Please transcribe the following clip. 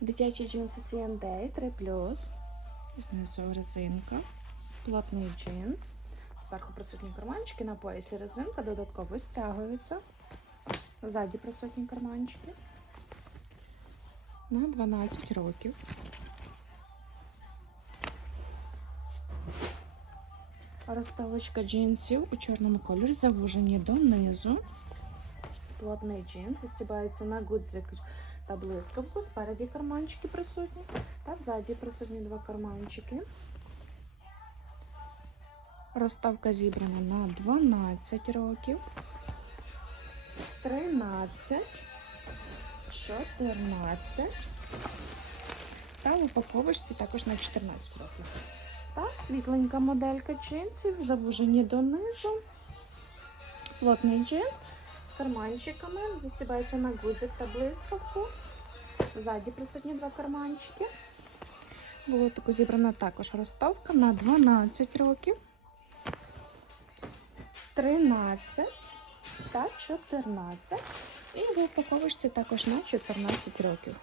Дитячі джинси C&A 3 Знизу резинка. Плотний джинс. Зверху присутні карманчики, на поясі резинка, додатково стягується. Ззаді присутні карманчики. На 12 років. Розставочка джинсів у чорному кольорі, завужені донизу. Плотний джинс, застібається на гудзик та блискавку. Спереді карманчики присутні, та взаді присутні два карманчики. Розставка зібрана на 12 років, 13, 14 та в упаковочці також на 14 років. Та світленька моделька джинсів, завужені донизу. Плотний джинс з карманчиками, застібається на гудзик та блискавку. Ззаді присутні два карманчики. Було таку зібрана також розставка на 12 років, 13 та 14. І в упаковочці також на 14 років.